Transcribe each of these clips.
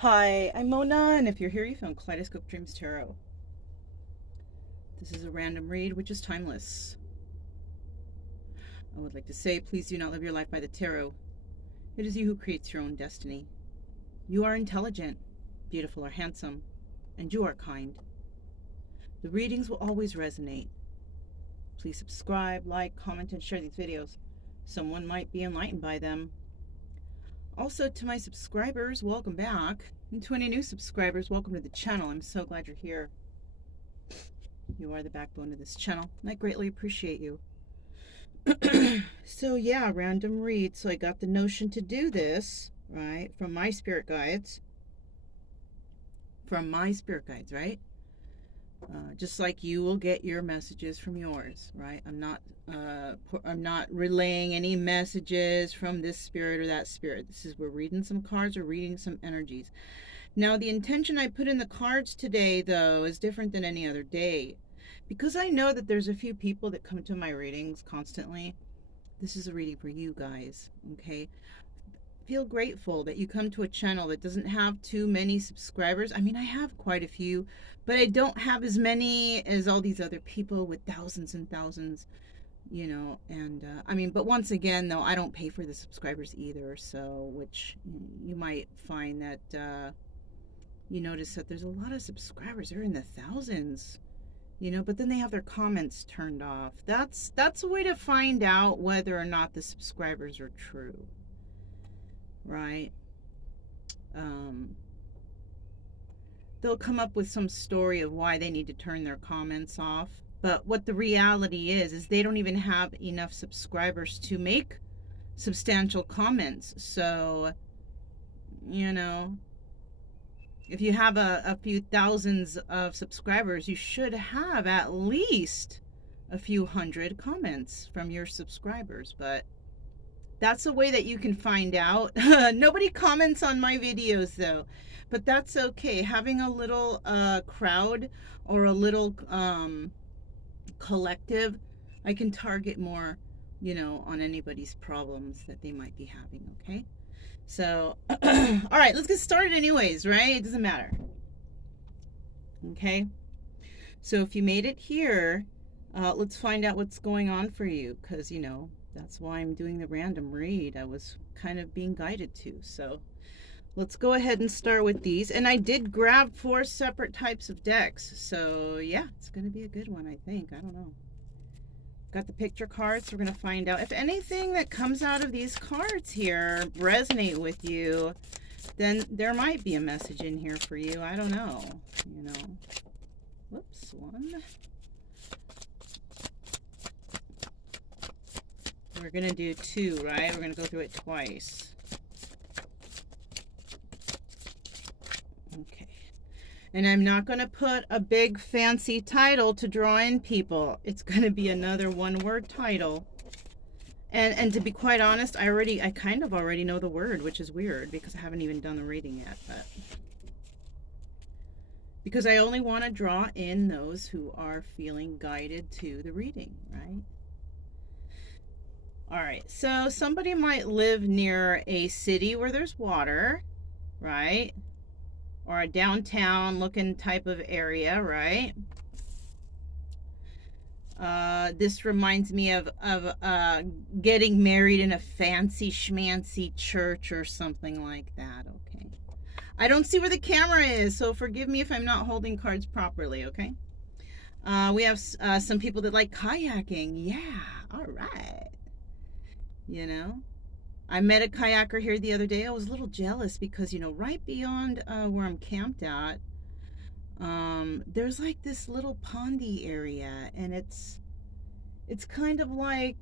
Hi, I'm Mona, and if you're here, you found Kaleidoscope Dreams Tarot. This is a random read, which is timeless. I would like to say, please do not live your life by the tarot. It is you who creates your own destiny. You are intelligent, beautiful, or handsome, and you are kind. The readings will always resonate. Please subscribe, like, comment, and share these videos. Someone might be enlightened by them. Also, to my subscribers, welcome back. And to any new subscribers, welcome to the channel. I'm so glad you're here. You are the backbone of this channel, and I greatly appreciate you. So yeah, random read. So I got the notion to do this, right, from my spirit guides. Right? Just like you will get your messages from yours, right? I'm not relaying any messages from this spirit or that spirit. We're reading some cards or reading some energies. Now, the intention I put in the cards today, though, is different than any other day. Because I know that there's a few people that come to my readings constantly. This is a reading for you guys, okay? Feel grateful that you come to a channel that doesn't have too many subscribers. I mean, I have quite a few, but I don't have as many as all these other people with thousands and thousands, you know. And I mean, but once again, though, I don't pay for the subscribers either. So, which you might find that you notice that there's a lot of subscribers. They're in the thousands, you know, but then they have their comments turned off. That's a way to find out whether or not the subscribers are true, right? They'll come up with some story of why they need to turn their comments off, but what the reality is they don't even have enough subscribers to make substantial comments. So, you know, if you have a few thousands of subscribers, you should have at least a few hundred comments from your subscribers. But that's a way that you can find out. Nobody comments on my videos, though, but that's okay. Having a little crowd or a little collective, I can target more, you know, on anybody's problems that they might be having, okay? So, all right, let's get started anyways, right? It doesn't matter. Okay? So if you made it here, let's find out what's going on for you, because, you know, that's why I'm doing the random read. I was kind of being guided to. So let's go ahead and start with these. And I did grab 4 separate types of decks. So yeah, it's going to be a good one, I think. I don't know. Got the picture cards. We're going to find out if anything that comes out of these cards here resonate with you. Then there might be a message in here for you. I don't know. You know. Whoops, one. We're going to do 2, right? We're going to go through it twice. Okay. And I'm not going to put a big fancy title to draw in people. It's going to be another one-word title. And to be quite honest, I kind of already know the word, which is weird because I haven't even done the reading yet. But because I only want to draw in those who are feeling guided to the reading, right? All right, so somebody might live near a city where there's water, right? Or a downtown looking type of area, right? This reminds me of getting married in a fancy schmancy church or something like that, okay? I don't see where the camera is, so forgive me if I'm not holding cards properly, okay? We have some people that like kayaking. Yeah, all right. You know, I met a kayaker here the other day. I was a little jealous because, you know, right beyond where I'm camped at, there's like this little pondy area, and it's kind of like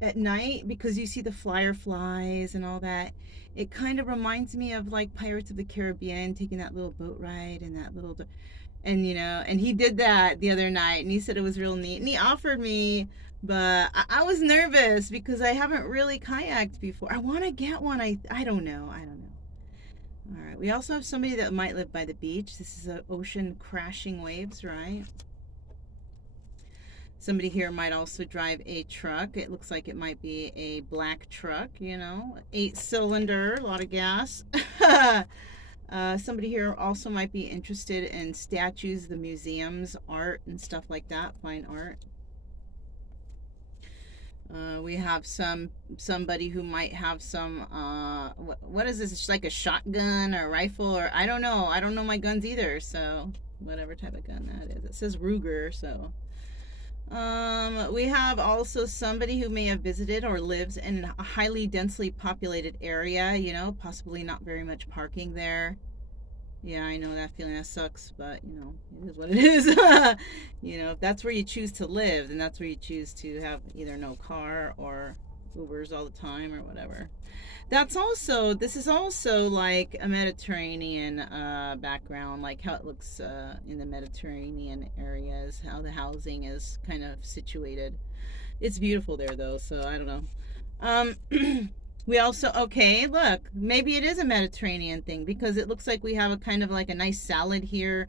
at night, because you see the fireflies and all that. It kind of reminds me of like Pirates of the Caribbean, taking that little boat ride and that little, and you know, and he did that the other night, and he said it was real neat, and he offered me, but I was nervous because I haven't really kayaked before. I want to get one. I don't know. All right, we also have somebody that might live by the beach. This is an ocean crashing waves, right? Somebody here might also drive a truck. It looks like it might be a black truck, you know, 8-cylinder, a lot of gas. Somebody here also might be interested in statues, the museums, art, and stuff like that, fine art. We have somebody who might have some, what is this? It's like a shotgun or a rifle, or I don't know. I don't know my guns either, so whatever type of gun that is. It says Ruger, so. We have also somebody who may have visited or lives in a highly densely populated area, you know, possibly not very much parking there. Yeah, I know that feeling. That sucks, but you know, it is what it is. You know, if that's where you choose to live, then that's where you choose to have either no car or Ubers all the time or whatever. This is also like a Mediterranean background, like how it looks in the Mediterranean areas, how the housing is kind of situated. It's beautiful there though, so I don't know. We also, okay, look, maybe it is a Mediterranean thing because it looks like we have a kind of like a nice salad here,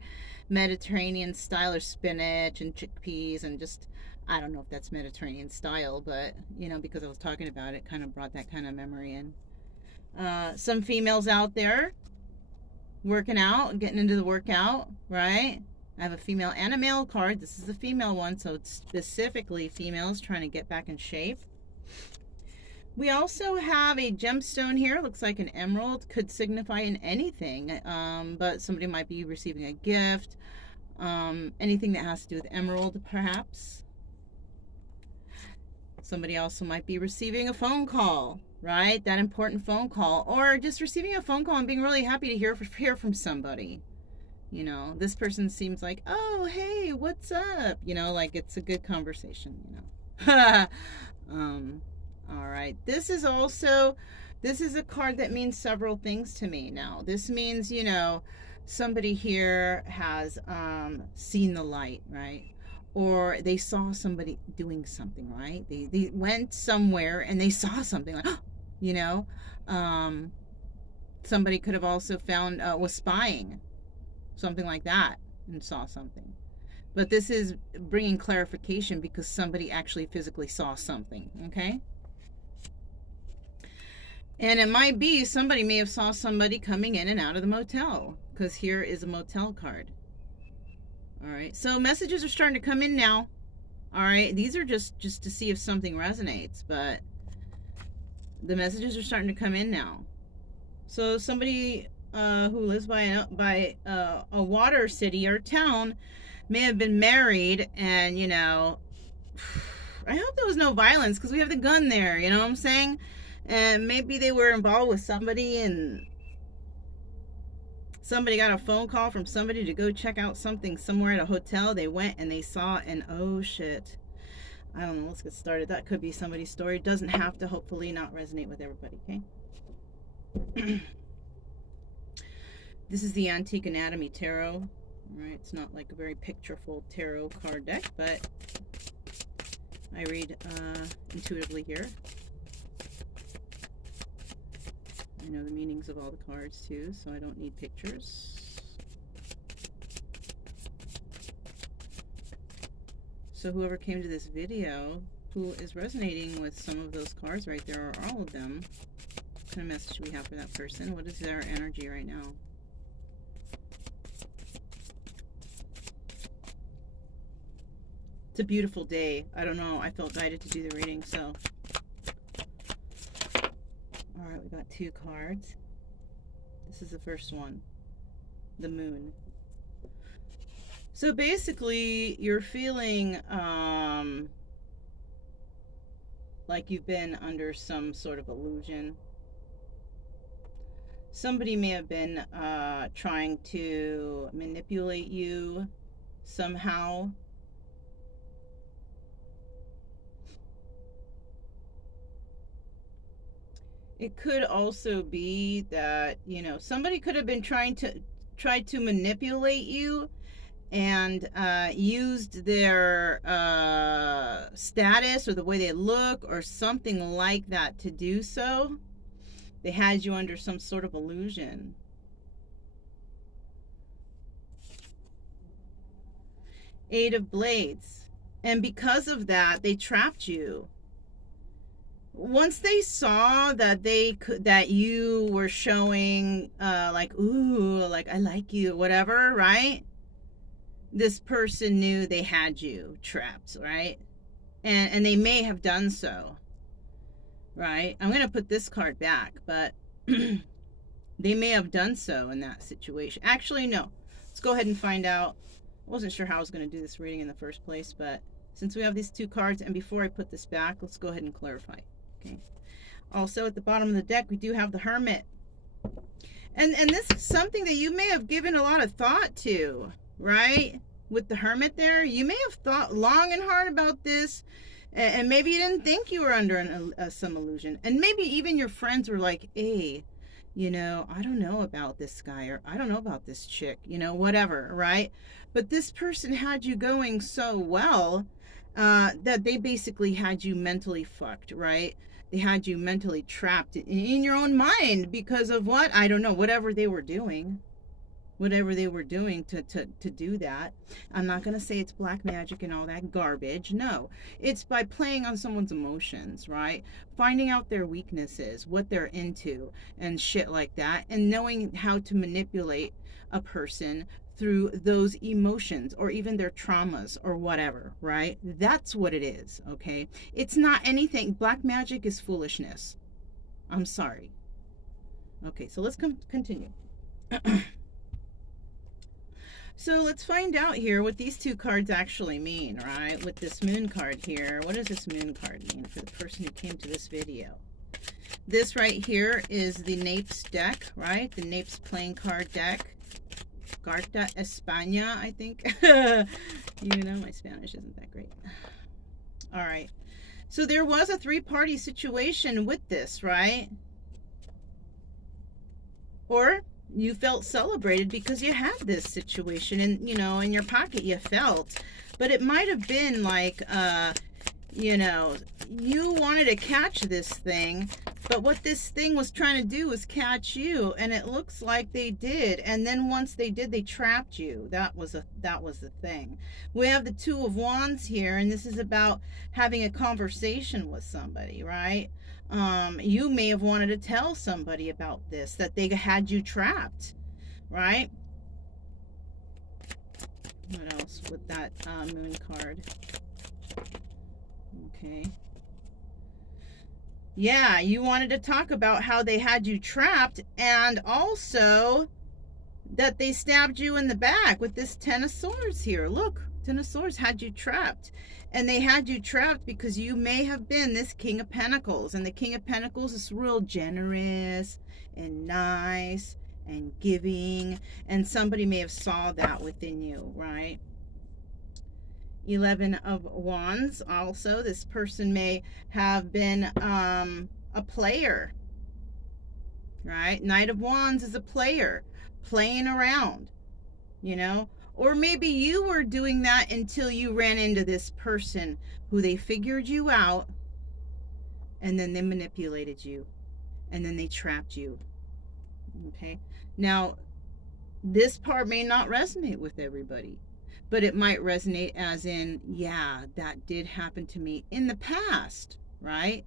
Mediterranean style, or spinach and chickpeas and just, I don't know if that's Mediterranean style, but you know, because I was talking about it, kind of brought that kind of memory in. Some females out there working out, getting into the workout, right? I have a female and a male card. This is the female one, so it's specifically females trying to get back in shape. We also have a gemstone here. Looks like an emerald. Could signify in anything, but somebody might be receiving a gift. Anything that has to do with emerald, perhaps. Somebody also might be receiving a phone call, right? That important phone call. Or just receiving a phone call and being really happy to hear from somebody. You know, this person seems like, oh, hey, what's up? You know, like it's a good conversation, you know. All right. This is a card that means several things to me now. This means, you know, somebody here has seen the light, right? Or they saw somebody doing something, right? They went somewhere and they saw something like, you know, somebody could have also found, was spying, something like that, and saw something. But this is bringing clarification because somebody actually physically saw something, okay? And it might be somebody may have saw somebody coming in and out of the motel because here is a motel card. All right, so messages are starting to come in now. All right, these are just to see if something resonates, but the messages are starting to come in now. So somebody who lives by a water city or town may have been married, and you know, I hope there was no violence because we have the gun there. You know what I'm saying? And maybe they were involved with somebody and somebody got a phone call from somebody to go check out something somewhere at a hotel. They went and they saw, and oh shit. I don't know, let's get started. That could be somebody's story. It doesn't have to, hopefully not resonate with everybody, okay? This is the Antique Anatomy Tarot. All right, it's not like a very pictureful tarot card deck, but I read intuitively here. I know the meanings of all the cards too, so I don't need pictures. So whoever came to this video, who is resonating with some of those cards right there, or all of them, what kind of message do we have for that person? What is their energy right now? It's a beautiful day. I don't know. I felt guided to do the reading, so. All right, we got 2 cards. This is the first one, the moon. So basically, you're feeling like you've been under some sort of illusion. Somebody may have been trying to manipulate you somehow. It could also be that, you know, somebody could have been trying to manipulate you and used their status or the way they look or something like that to do so. They had you under some sort of illusion. Eight of Blades. And because of that, they trapped you. once they saw that that you were showing like, ooh, like I like you, whatever, right? This person knew they had you trapped, right? And they may have done so, right? I'm going to put this card back, but they may have done so in that situation. Actually, no. Let's go ahead and find out. I wasn't sure how I was going to do this reading in the first place, but since we have these two cards, and before I put this back, let's go ahead and clarify. Okay. Also, at the bottom of the deck, we do have the Hermit. And this is something that you may have given a lot of thought to, right? With the Hermit there, you may have thought long and hard about this, and maybe you didn't think you were under some illusion. And maybe even your friends were like, hey, you know, I don't know about this guy, or I don't know about this chick, you know, whatever, right? But this person had you going so well that they basically had you mentally fucked, right? They had you mentally trapped in your own mind because of what? I don't know, whatever they were doing. Whatever they were doing to do that. I'm not going to say it's black magic and all that garbage. No, it's by playing on someone's emotions, right? Finding out their weaknesses, what they're into, and shit like that, and knowing how to manipulate a person through those emotions or even their traumas or whatever, right? That's what it is, okay? It's not anything. Black magic is foolishness. I'm sorry. Okay, so let's continue. So let's find out here what these two cards actually mean, right? With this moon card here, what does this moon card mean for the person who came to this video? This right here is the Napes deck, right? The Napes playing card deck. Carta España, I think. You know, my Spanish isn't that great. All right. So there was a three-party situation with this, right? Or you felt celebrated because you had this situation and, you know, in your pocket you felt. But it might have been like, you know, you wanted to catch this thing, but what this thing was trying to do was catch you, and it looks like they did. And then once they did, they trapped you. That was the thing. We have the Two of Wands here, and this is about having a conversation with somebody, right? You may have wanted to tell somebody about this, that they had you trapped, right? What else with that moon card? Okay. Yeah, you wanted to talk about how they had you trapped, and also that they stabbed you in the back with this Ten of Swords here. Look, Ten of Swords had you trapped. And they had you trapped because you may have been this King of Pentacles. And the King of Pentacles is real generous and nice and giving. And somebody may have saw that within you, right? 11 of Wands also. This person may have been a player, right? Knight of Wands is a player, playing around, you know? Or maybe you were doing that until you ran into this person who they figured you out, and then they manipulated you, and then they trapped you, okay? Now, this part may not resonate with everybody, but it might resonate as in, yeah, that did happen to me in the past, right?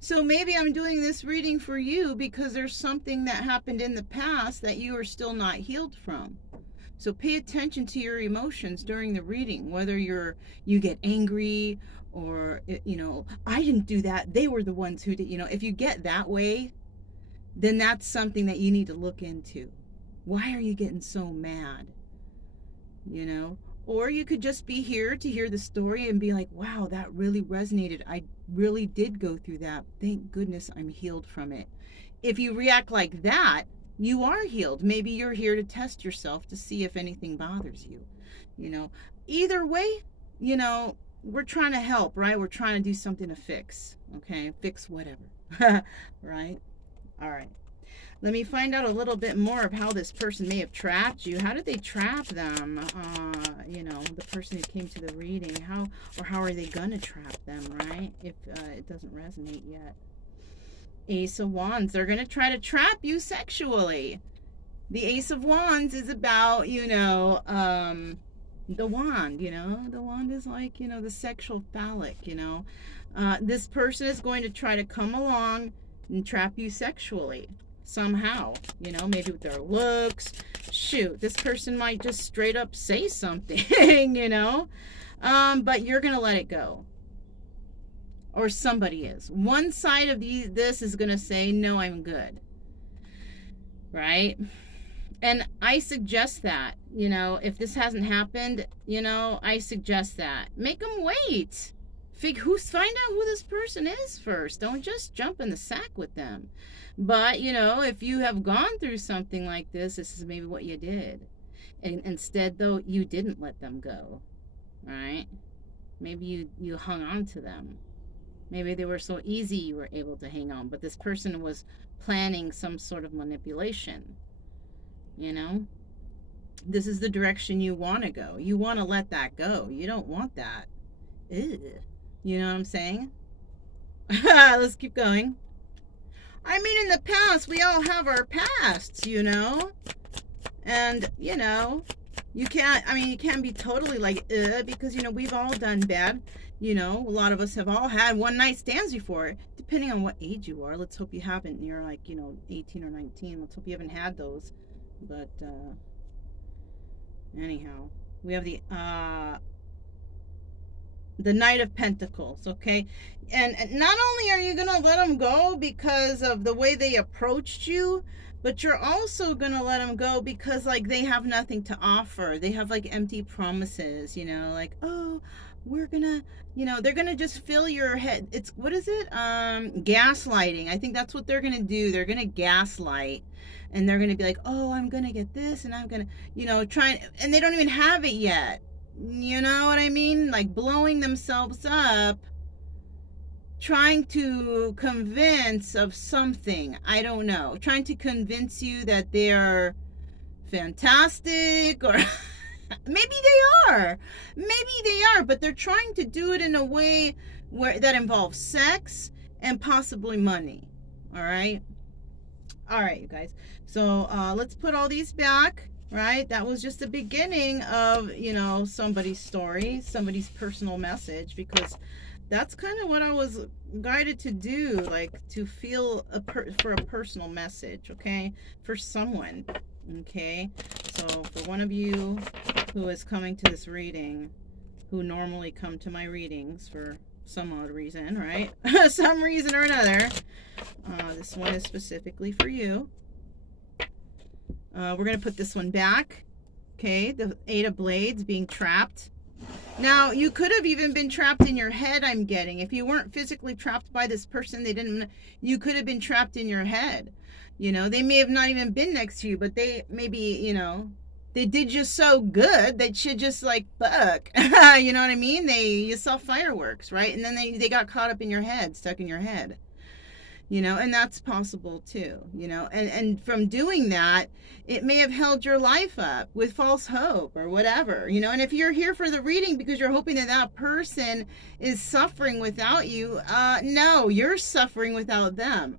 So maybe I'm doing this reading for you because there's something that happened in the past that you are still not healed from. So pay attention to your emotions during the reading, whether you get angry or, you know, I didn't do that. They were the ones who did, you know, if you get that way, then that's something that you need to look into. Why are you getting so mad? You know, or you could just be here to hear the story and be like, wow, that really resonated. I really did go through that. Thank goodness I'm healed from it. If you react like that, you are healed. Maybe you're here to test yourself to see if anything bothers you. You know, either way, you know, we're trying to help, right? We're trying to do something to fix, okay? Fix whatever, right? All right. Let me find out a little bit more of how this person may have trapped you. How did they trap them? You know, the person who came to the reading. How are they going to trap them, right? If it doesn't resonate yet. Ace of Wands. They're going to try to trap you sexually. The Ace of Wands is about, you know, the wand, you know. The wand is like, you know, the sexual phallic, you know. This person is going to try to come along and trap you sexually somehow, you know, maybe with their looks. Shoot, this person might just straight up say something, you know, but you're going to let it go. Or somebody is. One side of this is going to say, no, I'm good. Right? And I suggest that, you know, if this hasn't happened, you know, I suggest that. Make them wait. Find out who this person is first. Don't just jump in the sack with them. But, you know, if you have gone through something like this is maybe what you did. And instead, though, you didn't let them go. Right? Maybe you hung on to them. Maybe they were so easy you were able to hang on. But this person was planning some sort of manipulation. You know? This is the direction you want to go. You want to let that go. You don't want that. Ew. You know what I'm saying? Let's keep going. I mean, in the past, we all have our pasts, you know? And, you know, you can't be totally like, because, you know, we've all done bad. You know, a lot of us have all had one night stands before, depending on what age you are. Let's hope you haven't. You're like, you know, 18 or 19. Let's hope you haven't had those. But, anyhow, we have the Knight of Pentacles, okay? And not only are you going to let them go because of the way they approached you, but you're also going to let them go because, like, they have nothing to offer. They have, like, empty promises, you know, like, oh, we're going to, you know, they're going to just fill your head. It's, what is it? Gaslighting. I think that's what they're going to do. They're going to gaslight. And they're going to be like, oh, I'm going to get this, and I'm going to, you know, and they don't even have it yet. You know what I mean? Like blowing themselves up, trying to convince of something. I don't know. Trying to convince you that they're fantastic, or maybe they are. Maybe they are, but they're trying to do it in a way that involves sex and possibly money. All right? All right, you guys. So let's put all these back. Right? That was just the beginning of, you know, somebody's story, somebody's personal message, because that's kind of what I was guided to do, like to feel for a personal message, okay? For someone, okay? So for one of you who is coming to this reading, who normally come to my readings for some odd reason, right? Some reason or another, this one is specifically for you. We're going to put this one back. Okay, the Eight of Blades, being trapped. Now, you could have even been trapped in your head, I'm getting. If you weren't physically trapped by this person, you could have been trapped in your head. You know, they may have not even been next to you, but they maybe, you know, they did you so good that you just like, fuck. You know what I mean? You saw fireworks, right? And then they got caught up in your head, stuck in your head. You know, and that's possible too, you know, and from doing that, it may have held your life up with false hope or whatever, you know. And if you're here for the reading because you're hoping that that person is suffering without you, no, you're suffering without them.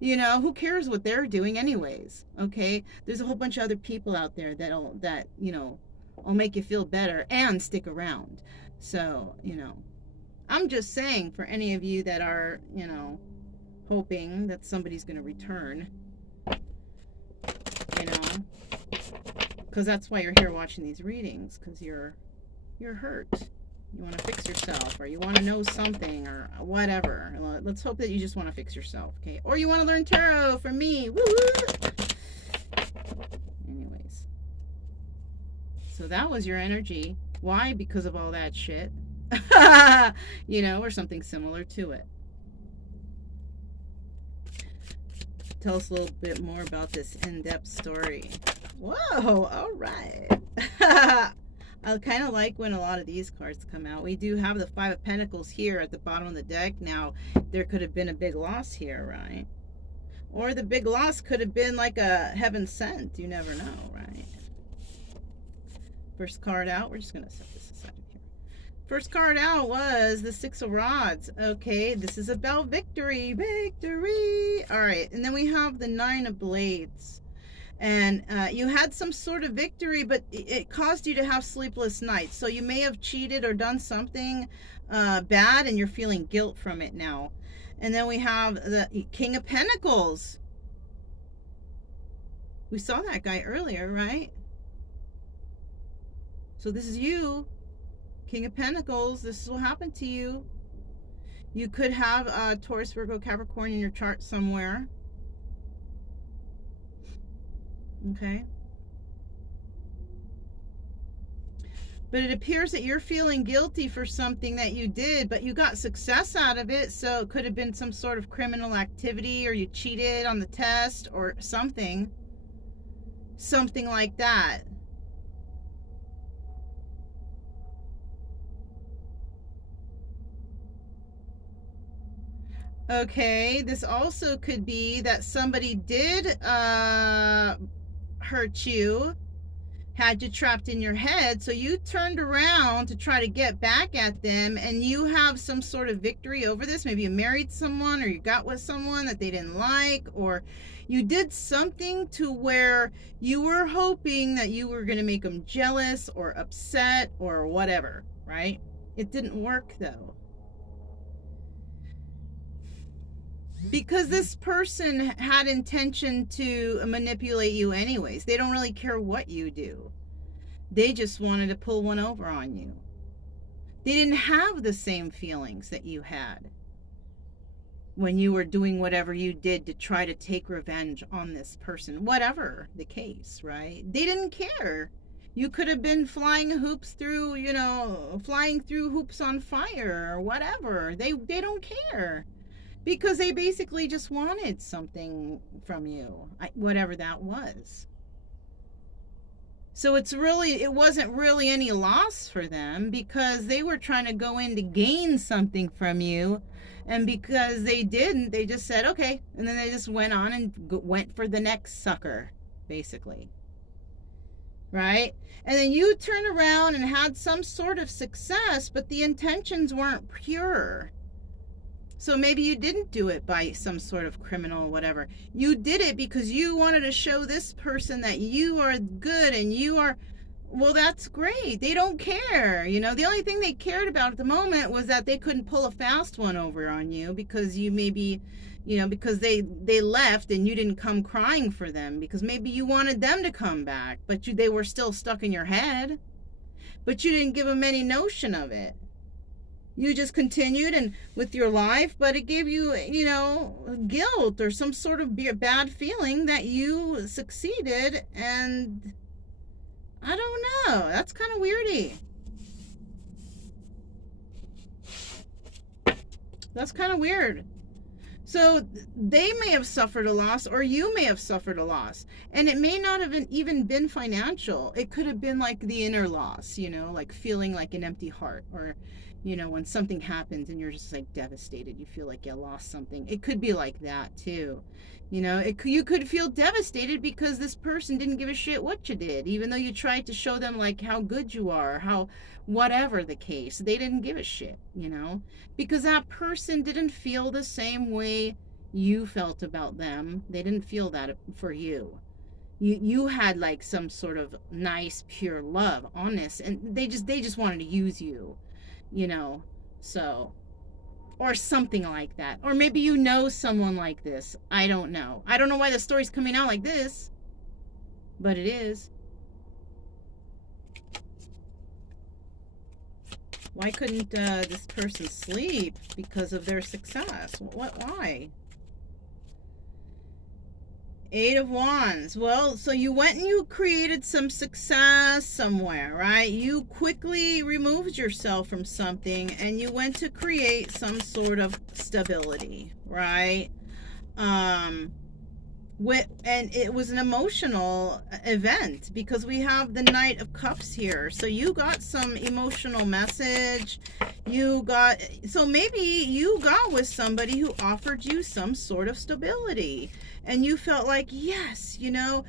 You know, who cares what they're doing anyways? Okay, there's a whole bunch of other people out there that you know, will make you feel better and stick around. So, you know, I'm just saying, for any of you that are, you know, hoping that somebody's going to return, you know, because that's why you're here watching these readings, because you're hurt, you want to fix yourself, or you want to know something, or whatever. Let's hope that you just want to fix yourself, okay? Or you want to learn tarot from me. Woo-hoo! Anyways, so that was your energy. Why? Because of all that shit. You know, or something similar to it. Tell us a little bit more about this in-depth story. Whoa, all right. I kind of like when a lot of these cards come out. We do have the Five of Pentacles here at the bottom of the deck. Now, there could have been a big loss here, right? Or the big loss could have been like a heaven sent. You never know, right? First card out. We're just going to set this aside here. First card out was the Six of Rods. Okay, this is about victory. Victory. All right, and then we have the Nine of Blades. And you had some sort of victory, but it caused you to have sleepless nights. So you may have cheated or done something bad, and you're feeling guilt from it now. And then we have the King of Pentacles. We saw that guy earlier, right? So this is you, King of Pentacles. This is what happened to you. You could have Taurus, Virgo, Capricorn in your chart somewhere. Okay. But it appears that you're feeling guilty for something that you did, but you got success out of it. So it could have been some sort of criminal activity, or you cheated on the test or something. Something like that. Okay, this also could be that somebody did hurt you, had you trapped in your head, so you turned around to try to get back at them, and you have some sort of victory over this. Maybe you married someone, or you got with someone that they didn't like, or you did something to where you were hoping that you were going to make them jealous or upset or whatever, right? It didn't work though. Because this person had intention to manipulate you anyways. They don't really care what you do. They just wanted to pull one over on you. They didn't have the same feelings that you had when you were doing whatever you did to try to take revenge on this person. Whatever the case, right? They didn't care. You could have been flying hoops through, you know, flying through hoops on fire or whatever. They don't care. Because they basically just wanted something from you, whatever that was. So it wasn't really any loss for them, because they were trying to go in to gain something from you. And because they didn't, they just said, okay. And then they just went on and went for the next sucker, basically. Right? And then you turned around and had some sort of success, but the intentions weren't pure. So maybe you didn't do it by some sort of criminal or whatever. You did it because you wanted to show this person that you are good and you are, well, that's great. They don't care. You know, the only thing they cared about at the moment was that they couldn't pull a fast one over on you, because you maybe, you know, because they left and you didn't come crying for them, because maybe you wanted them to come back, but they were still stuck in your head, but you didn't give them any notion of it. You just continued and with your life, but it gave you, you know, guilt or some sort of bad feeling that you succeeded. And I don't know. That's kind of weirdy. That's kind of weird. So they may have suffered a loss, or you may have suffered a loss. And it may not have even been financial. It could have been like the inner loss, you know, like feeling like an empty heart, or, you know, when something happens and you're just like devastated, you feel like you lost something. It could be like that too. You know, you could feel devastated because this person didn't give a shit what you did, even though you tried to show them like how good you are, how whatever the case, they didn't give a shit, you know, because that person didn't feel the same way you felt about them. They didn't feel that for you. You had like some sort of nice, pure love, honest, and they just wanted to use you, you know, so, or something like that. Or maybe you know someone like this. I don't know. I don't know why the story's coming out like this, but it is. Why couldn't this person sleep? Because of their success. Why? 8 of Wands. Well, so you went and you created some success somewhere, right? You quickly removed yourself from something and you went to create some sort of stability, right? And it was an emotional event, because we have the Knight of Cups here. So you got some emotional message. So maybe you got with somebody who offered you some sort of stability, and you felt like, yes, you know.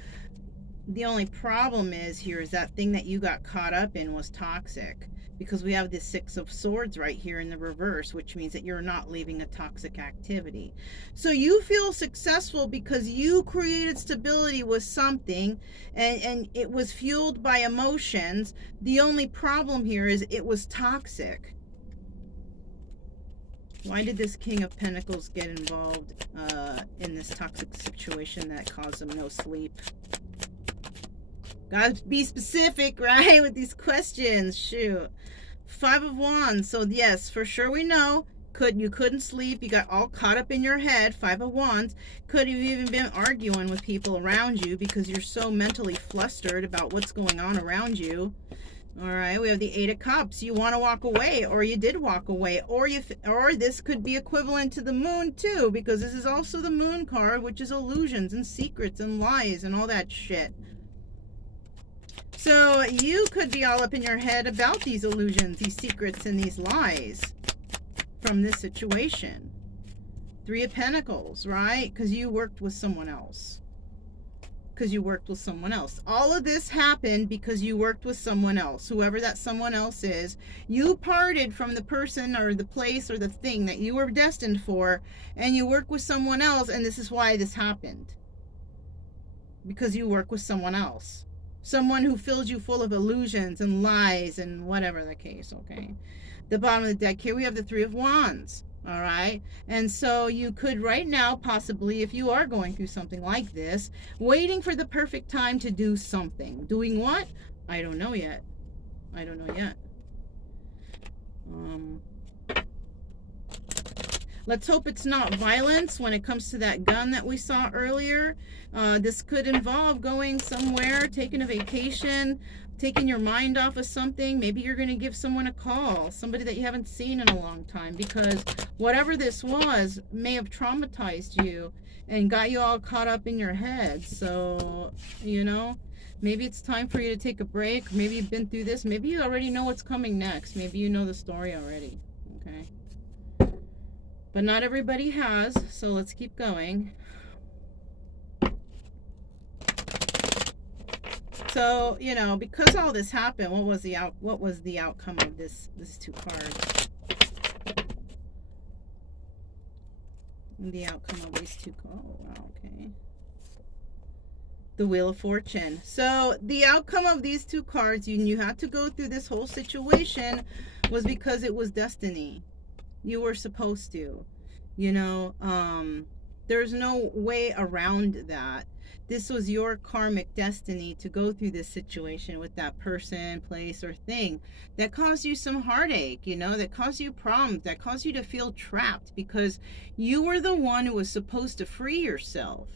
The only problem is that thing that you got caught up in was toxic. because we have this Six of Swords right here in the reverse, which means that you're not leaving a toxic activity. So you feel successful because you created stability with something, and it was fueled by emotions. The only problem here is it was toxic. Why did this King of Pentacles get involved in this toxic situation that caused him no sleep? Gotta be specific, right, with these questions. Shoot. Five of Wands. So yes, for sure we know. You couldn't sleep. You got all caught up in your head. Five of Wands. Could have even been arguing with people around you because you're so mentally flustered about what's going on around you. All right, we have the Eight of Cups. You want to walk away, or you did walk away, or this could be equivalent to the Moon too, because this is also the Moon card, which is illusions and secrets and lies and all that shit. So you could be all up in your head about these illusions, these secrets, and these lies from this situation. Three of Pentacles, right? Because you worked with someone else. All of this happened because you worked with someone else. Whoever that someone else is, you parted from the person or the place or the thing that you were destined for, and you work with someone else, and this is why this happened. Because you work with someone else. Someone who fills you full of illusions and lies and whatever the case, okay? The bottom of the deck here, we have the Three of Wands, all right? And so you could right now, possibly, if you are going through something like this, waiting for the perfect time to do something. Doing what? I don't know yet. Let's hope it's not violence when it comes to that gun that we saw earlier. This could involve going somewhere, taking a vacation, taking your mind off of something. Maybe you're going to give someone a call, somebody that you haven't seen in a long time, because whatever this was may have traumatized you and got you all caught up in your head. So, you know, maybe it's time for you to take a break. Maybe you've been through this. Maybe you already know what's coming next. Maybe you know the story already, okay? But not everybody has, so let's keep going. So, you know, because all this happened, what was the outcome of these two cards? The outcome of these two cards. Oh, wow, okay. The Wheel of Fortune. So the outcome of these two cards, you had to go through this whole situation, was because it was destiny. You were supposed to, you know, there's no way around that. This was your karmic destiny to go through this situation with that person, place, or thing that caused you some heartache, you know, that caused you problems, that caused you to feel trapped because you were the one who was supposed to free yourself.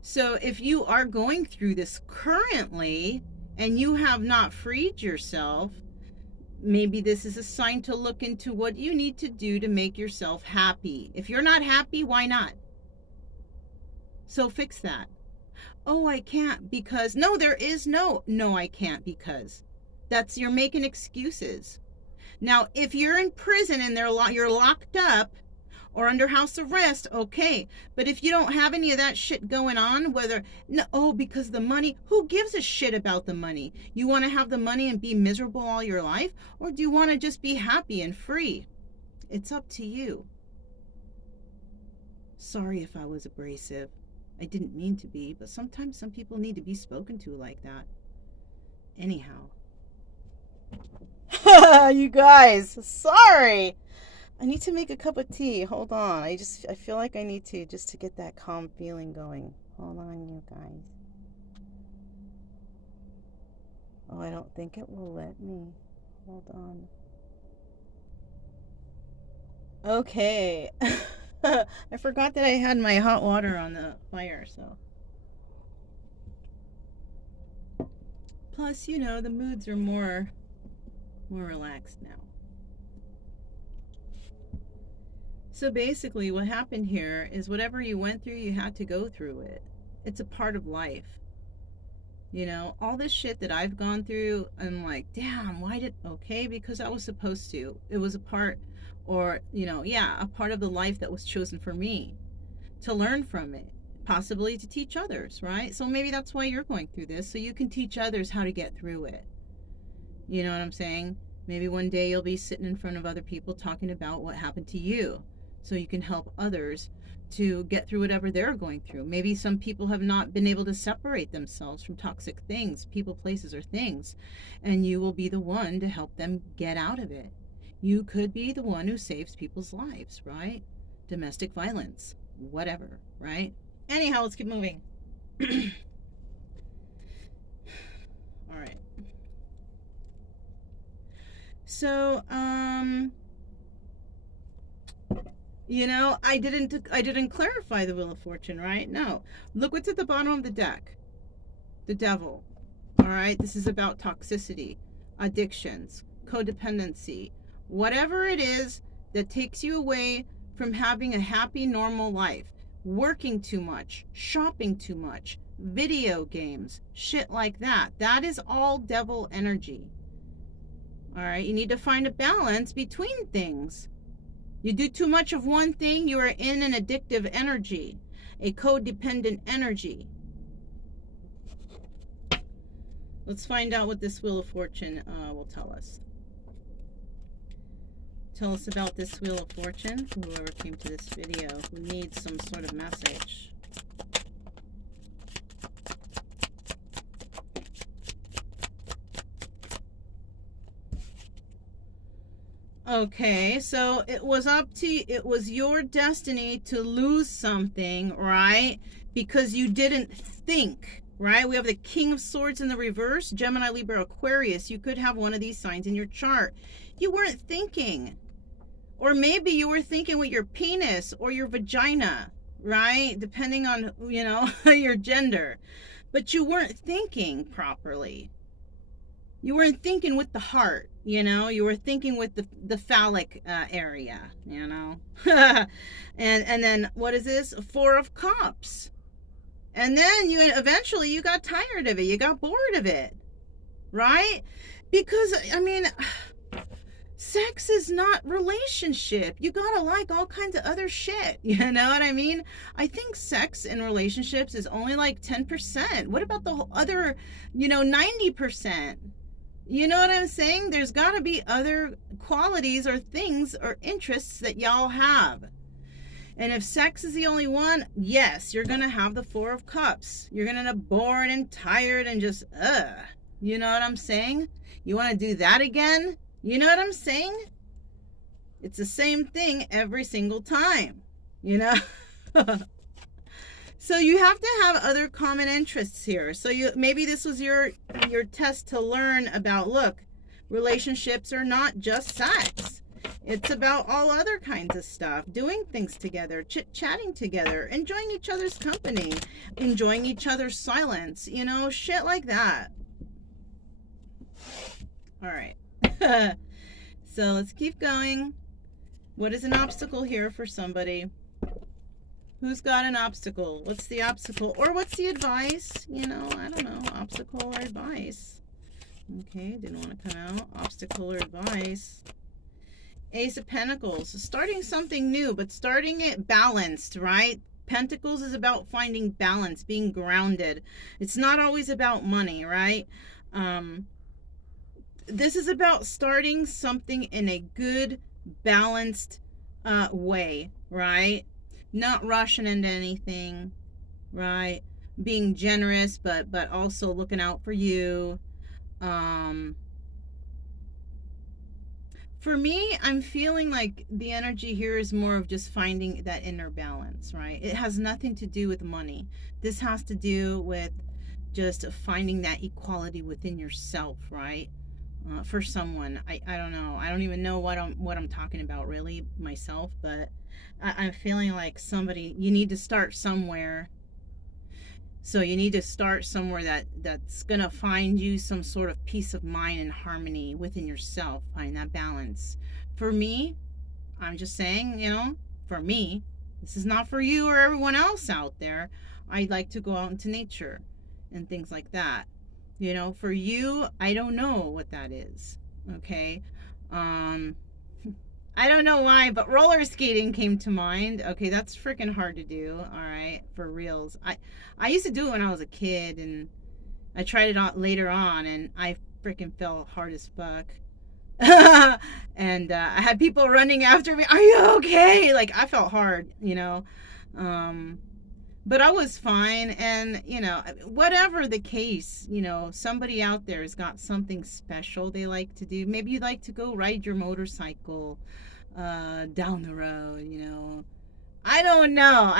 So if you are going through this currently and you have not freed yourself, maybe this is a sign to look into what you need to do to make yourself happy. If you're not happy, why not? So fix that. Oh, I can't because... No, there is no I can't because. You're making excuses. Now, if you're in prison and you're locked up or under house arrest, okay. But if you don't have any of that shit going on, because the money, who gives a shit about the money? You want to have the money and be miserable all your life? Or do you want to just be happy and free? It's up to you. Sorry if I was abrasive. I didn't mean to be, but sometimes some people need to be spoken to like that. Anyhow. You guys, sorry. I need to make a cup of tea. Hold on. I feel like I need to, just to get that calm feeling going. Hold on, you guys. Oh, I don't think it will let me. Hold on. Okay. I forgot that I had my hot water on the fire, so. Plus, you know, the moods are more relaxed now. So basically what happened here is whatever you went through, you had to go through it. It's a part of life. You know, all this shit that I've gone through, I'm like, damn, okay, because I was supposed to. It was a part, or, you know, yeah, a part of the life that was chosen for me to learn from it, possibly to teach others, right? So maybe that's why you're going through this, so you can teach others how to get through it. You know what I'm saying? Maybe one day you'll be sitting in front of other people talking about what happened to you so you can help others to get through whatever they're going through. Maybe some people have not been able to separate themselves from toxic things, people, places, or things, and you will be the one to help them get out of it. You could be the one who saves people's lives, right? Domestic violence, whatever, right? Anyhow, let's keep moving. All right. So, you know, I didn't clarify the Wheel of Fortune, right? No. Look what's at the bottom of the deck. The Devil. All right? This is about toxicity, addictions, codependency, whatever it is that takes you away from having a happy, normal life. Working too much, shopping too much, video games, shit like that. That is all devil energy. All right? You need to find a balance between things. You do too much of one thing, you are in an addictive energy, a codependent energy. Let's find out what this Wheel of Fortune will tell us. Tell us about this Wheel of Fortune, whoever came to this video, who needs some sort of message. Okay, so it was your destiny to lose something, right? Because you didn't think, right? We have the King of Swords in the reverse, Gemini, Libra, Aquarius. You could have one of these signs in your chart. You weren't thinking. Or maybe you were thinking with your penis or your vagina, right? Depending on, you know, your gender. But you weren't thinking properly. You weren't thinking with the heart, you know, you were thinking with the phallic area, you know. and then what is this? Four of Cups. And then you eventually got tired of it. You got bored of it, right? Because, I mean, sex is not relationship. You gotta like all kinds of other shit. You know what I mean? I think sex in relationships is only like 10%. What about the whole other, you know, 90%? You know what I'm saying? There's got to be other qualities or things or interests that y'all have. And if sex is the only one, yes, you're going to have the Four of Cups. You're going to end up bored and tired and just, You know what I'm saying? You want to do that again? You know what I'm saying? It's the same thing every single time, you know? So you have to have other common interests here. So maybe this was your test to learn about, look, relationships are not just sex. It's about all other kinds of stuff, doing things together, chit-chatting together, enjoying each other's company, enjoying each other's silence, you know, shit like that. All right. So let's keep going. What is an obstacle here for somebody? Who's got an obstacle? What's the obstacle? Or what's the advice? You know, I don't know. Obstacle or advice. Okay, didn't want to come out. Obstacle or advice. Ace of Pentacles. Starting something new, but starting it balanced, right? Pentacles is about finding balance, being grounded. It's not always about money, right? This is about starting something in a good, balanced way, right? Not rushing into anything, right? Being generous, but also looking out for you. For me, I'm feeling like the energy here is more of just finding that inner balance, right? It has nothing to do with money. This has to do with just finding that equality within yourself, right? For someone, I don't know. I don't even know what I'm talking about really myself, but I'm feeling like somebody, you need to start somewhere. So you need to start somewhere that's gonna find you some sort of peace of mind and harmony within yourself. Find that balance. For me, I'm just saying, you know, for me, this is not for you or everyone else out there. I like to go out into nature and things like that. You know, for you, I don't know what that is. Okay. I don't know why, but roller skating came to mind. Okay, that's freaking hard to do. All right, for reals. I used to do it when I was a kid, and I tried it out later on, and I freaking fell hard as fuck. And I had people running after me. Are you okay? Like, I felt hard, you know. But I was fine. And, you know, whatever the case, you know, somebody out there has got something special they like to do. Maybe you'd like to go ride your motorcycle down the road, you know. I don't know.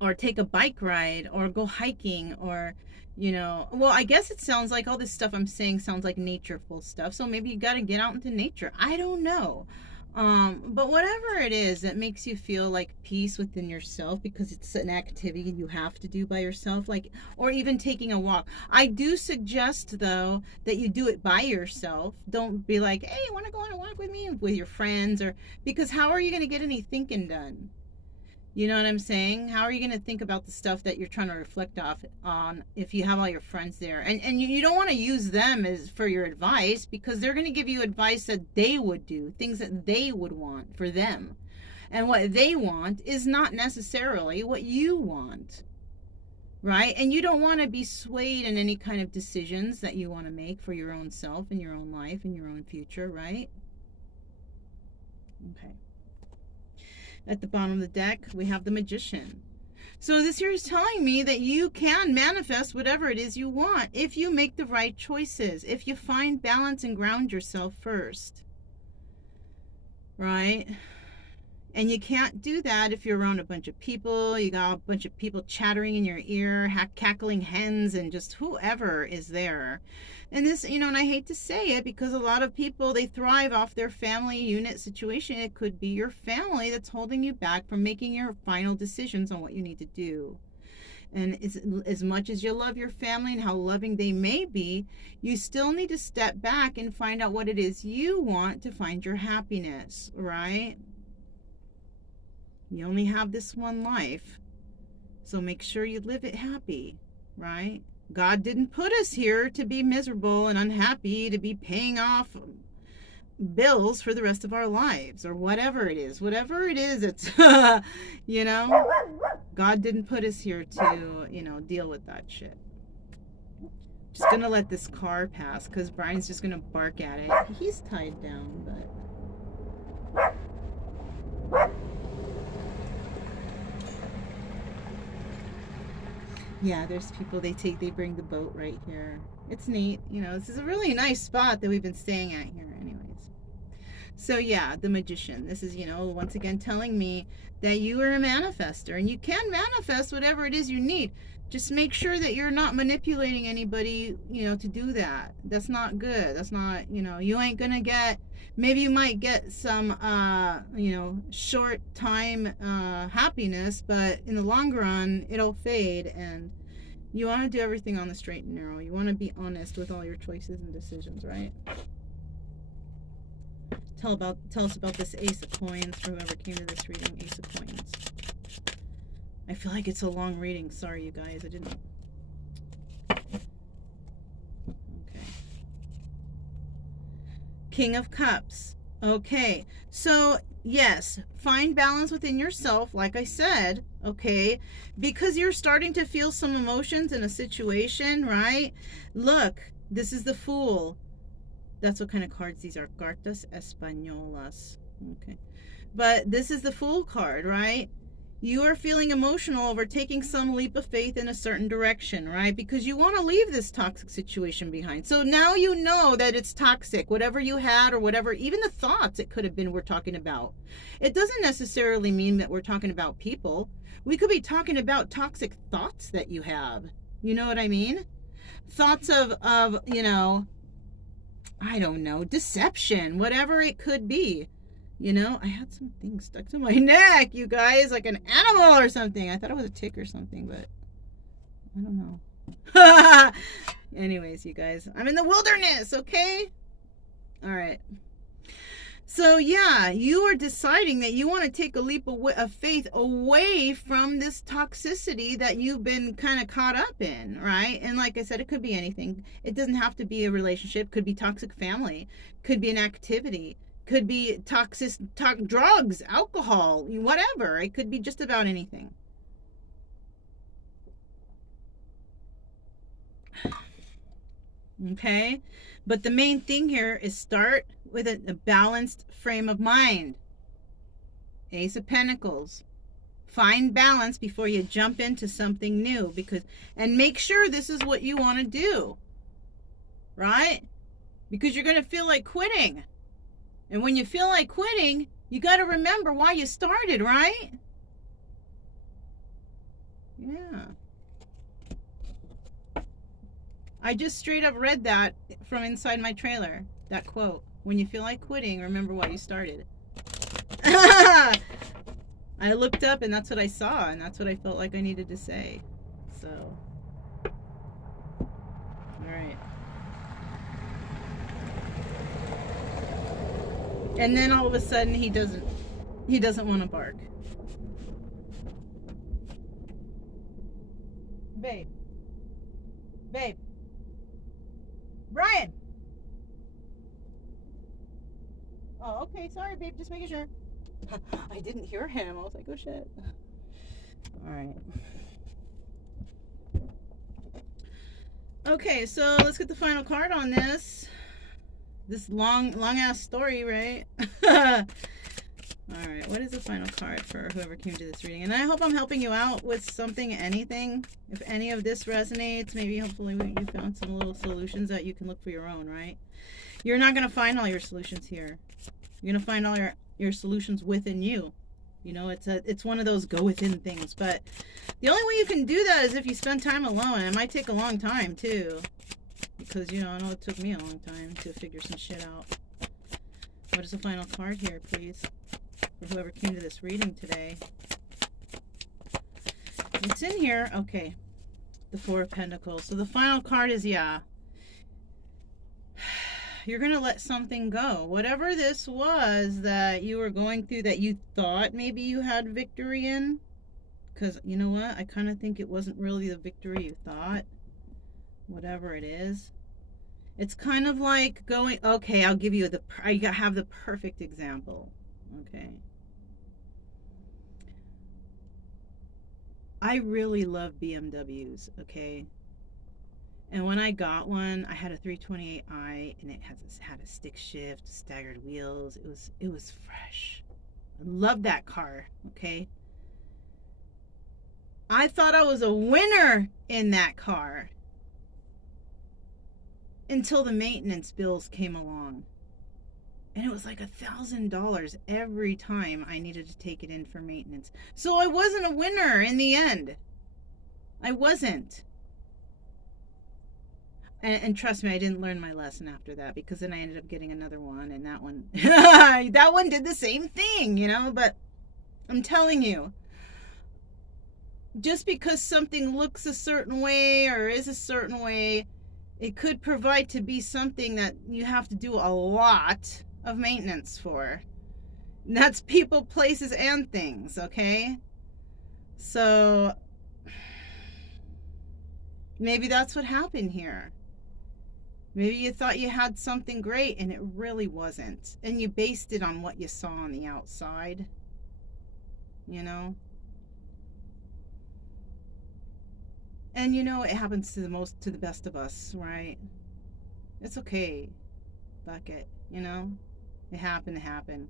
Or take a bike ride, or go hiking, or, you know, well, I guess it sounds like all this stuff I'm saying sounds like natureful stuff. So maybe you got to get out into nature. I don't know. But whatever it is that makes you feel like peace within yourself, because it's an activity you have to do by yourself, like, or even taking a walk. I do suggest, though, that you do it by yourself. Don't be like, hey, you want to go on a walk with me, with your friends? Or, because how are you going to get any thinking done? You know what I'm saying? How are you going to think about the stuff that you're trying to reflect off on if you have all your friends there? And you don't want to use them as for your advice, because they're going to give you advice that they would do, things that they would want for them. And what they want is not necessarily what you want, right? And you don't want to be swayed in any kind of decisions that you want to make for your own self and your own life and your own future, right? Okay. At the bottom of the deck, we have the Magician. So this here is telling me that you can manifest whatever it is you want if you make the right choices, if you find balance and ground yourself first, right? And you can't do that if you're around a bunch of people. You got a bunch of people chattering in your ear, cackling hens, and just whoever is there. And this, you know, and I hate to say it, because a lot of people, they thrive off their family unit situation. It could be your family that's holding you back from making your final decisions on what you need to do. And as much as you love your family and how loving they may be, you still need to step back and find out what it is you want to find your happiness, right? You only have this one life, so make sure you live it happy, right? God didn't put us here to be miserable and unhappy, to be paying off bills for the rest of our lives, or whatever it is. Whatever it is, it's, you know, God didn't put us here to, you know, deal with that shit. Just gonna let this car pass, because Brian's just gonna bark at it. He's tied down, but... Yeah, there's people, they bring the boat right here. It's neat. You know, this is a really nice spot that we've been staying at here anyways. So yeah, the Magician. This is, you know, once again telling me that you are a manifester, and you can manifest whatever it is you need. Just make sure that you're not manipulating anybody, you know, to do that. That's not good. That's not, you know, you ain't gonna get, maybe you might get some, you know, short time happiness, but in the long run, it'll fade. And you want to do everything on the straight and narrow. You want to be honest with all your choices and decisions, right? Tell us about this Ace of Coins for whoever came to this reading. Ace of Coins. I feel like it's a long reading. Sorry, you guys. I didn't... Okay. King of Cups. Okay. So, yes, find balance within yourself, like I said, okay? Because you're starting to feel some emotions in a situation, right? Look, this is the Fool. That's what kind of cards these are. Cartas Españolas. Okay. But this is the Fool card, right? You are feeling emotional over taking some leap of faith in a certain direction, right? Because you want to leave this toxic situation behind. So now you know that it's toxic. Whatever you had, or whatever, even the thoughts it could have been, we're talking about. It doesn't necessarily mean that we're talking about people. We could be talking about toxic thoughts that you have. You know what I mean? Thoughts of you know, I don't know, deception, whatever it could be. You know, I had some things stuck to my neck, you guys, like an animal or something. I thought it was a tick or something, but I don't know. Anyways, you guys, I'm in the wilderness, okay? All right. So, yeah, you are deciding that you want to take a leap of faith away from this toxicity that you've been kind of caught up in, right? And like I said, it could be anything. It doesn't have to be a relationship. Could be toxic family. Could be an activity. Could be drugs, alcohol, whatever. It could be just about anything. Okay? But the main thing here is start with a balanced frame of mind. Ace of Pentacles. Find balance before you jump into something new, and make sure this is what you want to do. Right? Because you're going to feel like quitting. And when you feel like quitting, you got to remember why you started, right? Yeah. I just straight up read that from inside my trailer. That quote. When you feel like quitting, remember why you started. I looked up and that's what I saw, and that's what I felt like I needed to say. So, all right. And then all of a sudden he doesn't want to bark. Babe. Brian. Oh, okay. Sorry, babe. Just making sure. I didn't hear him. I was like, oh shit. All right. Okay, so let's get the final card on this. This long ass story, right? All right, what is the final card for whoever came to this reading? And I hope I'm helping you out with something, anything. If any of this resonates, maybe hopefully you found some little solutions that you can look for your own, right? You're not going to find all your solutions here. You're going to find all your solutions within you. You know, it's one of those go within things. But the only way you can do that is if you spend time alone. And it might take a long time, too. Because, you know, I know it took me a long time to figure some shit out. What is the final card here, please? For whoever came to this reading today. What's in here? Okay. The Four of Pentacles. So the final card is, yeah. You're going to let something go. Whatever this was that you were going through that you thought maybe you had victory in. Because, you know what? I kind of think it wasn't really the victory you thought. Whatever it is. It's kind of like going, okay, I'll give you I have the perfect example. Okay. I really love BMWs, okay? And when I got one, I had a 328i, and it had a stick shift, staggered wheels. It was fresh. I love that car, okay? I thought I was a winner in that car until the maintenance bills came along. And it was like $1,000 every time I needed to take it in for maintenance. So I wasn't a winner in the end. I wasn't. And trust me, I didn't learn my lesson after that, because then I ended up getting another one, and that one that one did the same thing, you know. But I'm telling you, just because something looks a certain way or is a certain way, it could provide to be something that you have to do a lot of maintenance for. And that's people, places, and things, okay? So maybe that's what happened here. Maybe you thought you had something great and it really wasn't. And you based it on what you saw on the outside. You know? And you know, it happens to the best of us, right? It's okay. Fuck it, you know? It happened.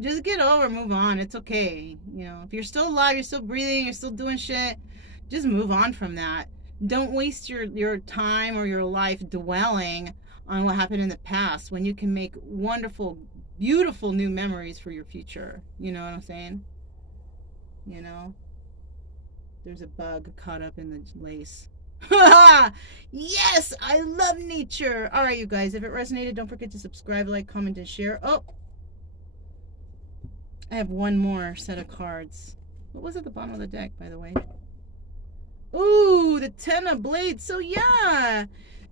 Just get over, move on. It's okay. You know, if you're still alive, you're still breathing, you're still doing shit, just move on from that. Don't waste your time or your life dwelling on what happened in the past when you can make wonderful, beautiful new memories for your future. You know what I'm saying? You know? There's a bug caught up in the lace. Yes, I love nature. All right, you guys, if it resonated, don't forget to subscribe, like, comment, and share. Oh, I have one more set of cards. What was at the bottom of the deck, by the way? Ooh, the Ten of Blades. So yeah,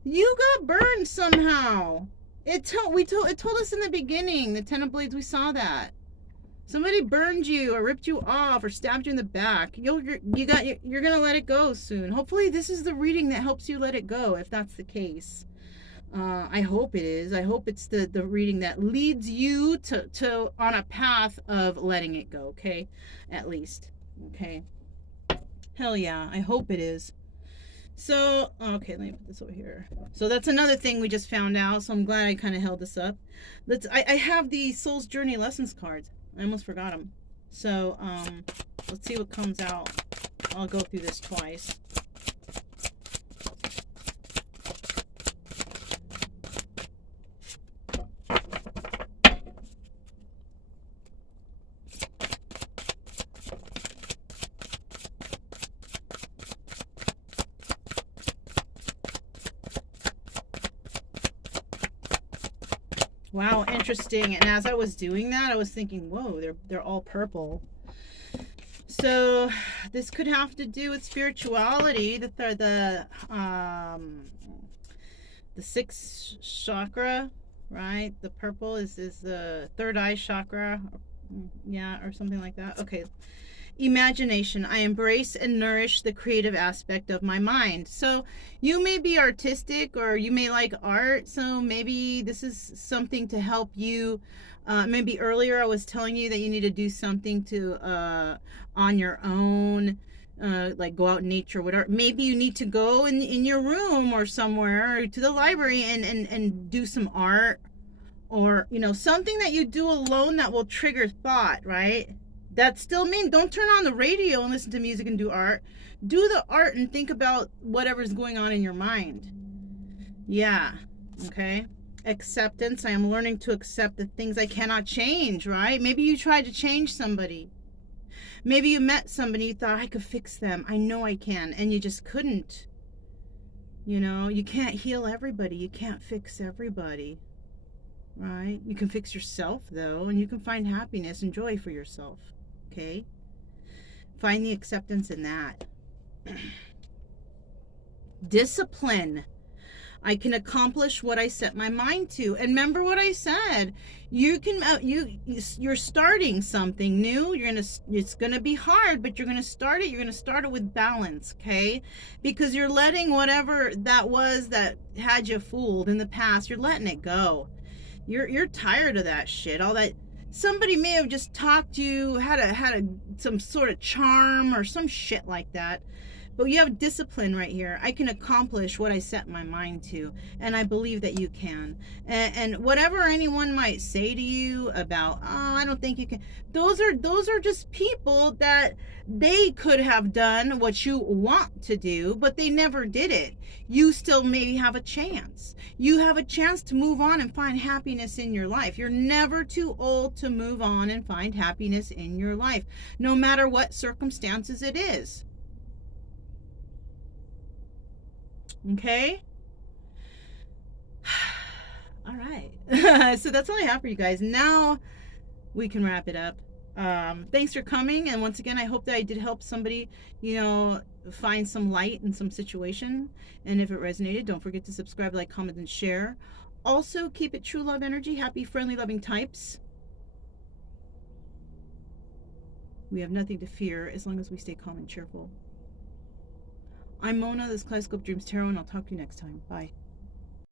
you got burned somehow. It told us in the beginning. The Ten of Blades, we saw that. Somebody burned you or ripped you off or stabbed you in the back. You're gonna let it go soon. Hopefully this is the reading that helps you let it go, if that's the case. I hope it is. I hope it's the reading that leads you to on a path of letting it go, okay? At least. Okay. Hell yeah, I hope it is. So, okay, let me put this over here. So that's another thing we just found out. So I'm glad I kind of held this up. I have the Soul's Journey lessons cards. I almost forgot them. So, let's see what comes out. I'll go through this twice. Wow, interesting. And as I was doing that, I was thinking, whoa, they're all purple. So this could have to do with spirituality. The sixth chakra, right? The purple is the third eye chakra, yeah, or something like that. Okay. Imagination. I embrace and nourish the creative aspect of my mind. So you may be artistic or you may like art. So maybe this is something to help you. Maybe earlier I was telling you that you need to do something to on your own, like go out in nature, whatever. Maybe you need to go in your room or somewhere or to the library and do some art, or something that you do alone that will trigger thought, right? That still means don't turn on the radio and listen to music and do art. Do the art and think about whatever's going on in your mind. Yeah. Okay. Acceptance. I am learning to accept the things I cannot change, right? Maybe you tried to change somebody. Maybe you met somebody, you thought I could fix them. I know I can. And you just couldn't. You can't heal everybody. You can't fix everybody. Right? You can fix yourself, though, and you can find happiness and joy for yourself. Okay? Find the acceptance in that. Discipline. I can accomplish what I set my mind to. And remember what I said. You're starting something new. It's gonna be hard, but you're gonna start it. You're gonna start it with balance, okay? Because you're letting whatever that was that had you fooled in the past. You're letting it go. You're tired of that shit. All that somebody may have just talked to you, had some sort of charm or some shit like that. But you have discipline right here. I can accomplish what I set my mind to, and I believe that you can. And whatever anyone might say to you about, oh, I don't think you can. Those are just people that they could have done what you want to do, but they never did it. You still maybe have a chance. You have a chance to move on and find happiness in your life. You're never too old to move on and find happiness in your life, no matter what circumstances it is. Okay. All right. So that's all I have for you guys. Now we can wrap it up. Thanks for coming. And once again, I hope that I did help somebody, find some light in some situation. And if it resonated, don't forget to subscribe, like, comment, and share. Also, keep it true love energy. Happy, friendly, loving types. We have nothing to fear as long as we stay calm and cheerful. I'm Mona, this is Kaleidoscope Dreams Tarot, and I'll talk to you next time. Bye.